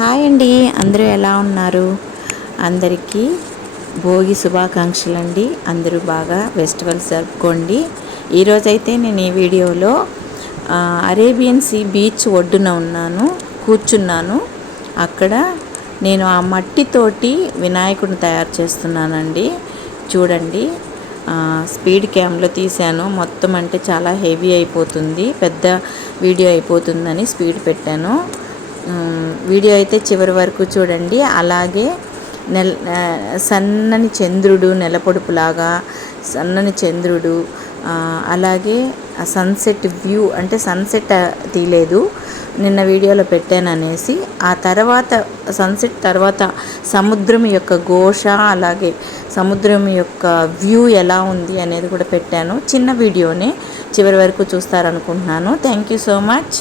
Hi అండి, అందరూ ఎలా ఉన్నారు? అందరికీ భోగి శుభాకాంక్షలు అండి. అందరూ బాగా ఫెస్టివల్స్ జరుపుకోండి. ఈరోజైతే నేను ఈ వీడియోలో అరేబియన్ సీ బీచ్ ఒడ్డున కూర్చున్నాను. అక్కడ నేను ఆ మట్టితోటి వినాయకుడిని తయారు చేస్తున్నానండి. చూడండి, స్పీడ్ క్యామ్లో తీశాను. మొత్తం అంటే చాలా హెవీ అయిపోతుంది, పెద్ద వీడియో అయిపోతుందని స్పీడ్ పెట్టాను. వీడియో అయితే చివరి వరకు చూడండి. అలాగే సన్నని చంద్రుడు, నెలపొడుపులాగా సన్నని చంద్రుడు, అలాగే సన్సెట్ వ్యూ, అంటే సన్సెట్ తీయలేదు, నిన్న వీడియోలో పెట్టాననేసి. ఆ తర్వాత సన్సెట్ తర్వాత సముద్రం యొక్క ఘోష, అలాగే సముద్రం యొక్క వ్యూ ఎలా ఉంది అనేది కూడా పెట్టాను. చిన్న వీడియోనే, చివరి వరకు చూస్తారనుకుంటున్నాను. Thank you so much.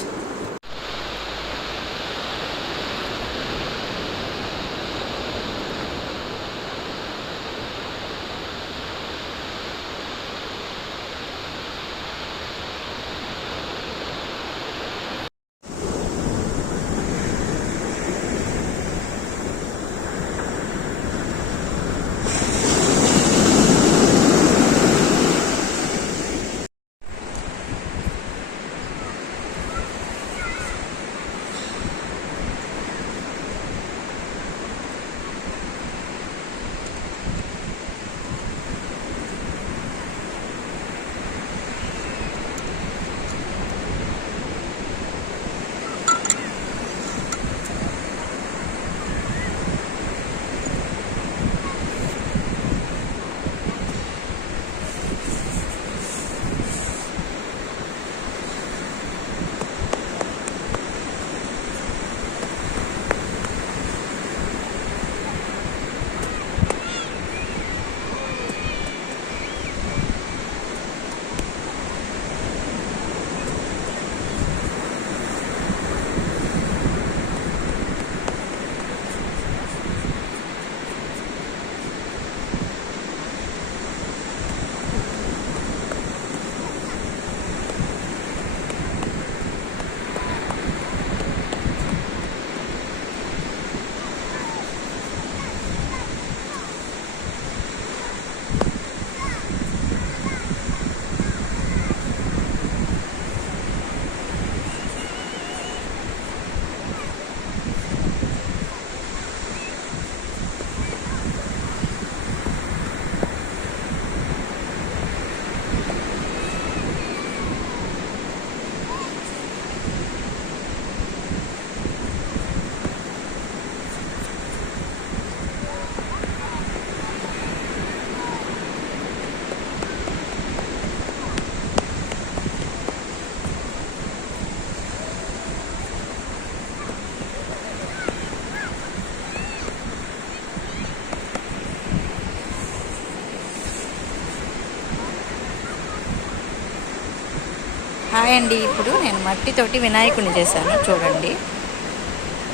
Hi అండి, ఇప్పుడు నేను మట్టితోటి వినాయకుడిని చేశాను. చూడండి,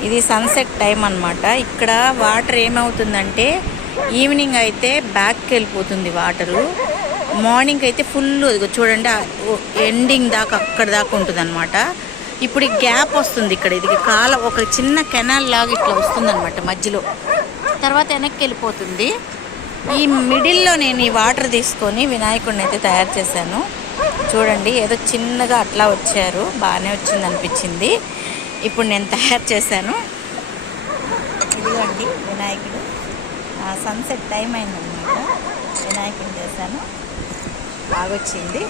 ఇది సన్సెట్ టైం అన్నమాట. ఇక్కడ వాటర్ ఏమవుతుందంటే ఈవినింగ్ అయితే బ్యాక్కి వెళ్ళిపోతుంది వాటరు, మార్నింగ్ అయితే ఫుల్ చూడండి ఎండింగ్ దాకా అక్కడ దాకా ఉంటుంది అనమాట. ఇప్పుడు ఈ గ్యాప్ వస్తుంది ఇక్కడ, ఇది ఒక చిన్న కెనాల్ లాగా ఇట్లా వస్తుంది అనమాట మధ్యలో, తర్వాత వెనక్కి వెళ్ళిపోతుంది. ఈ మిడిల్లో నేను ఈ వాటర్ తీసుకొని వినాయకుడిని అయితే తయారు చేశాను. చూడండి, ఏదో చిన్నగా అట్లా వచ్చారు, బాగానే వచ్చింది అనిపించింది. ఇప్పుడు నేను తయారు చేశాను. ఇదిగోండి వినాయకుడు, సన్సెట్ టైం అయిందనమాట. వినాయకుడిని చేశాను, బాగొచ్చింది.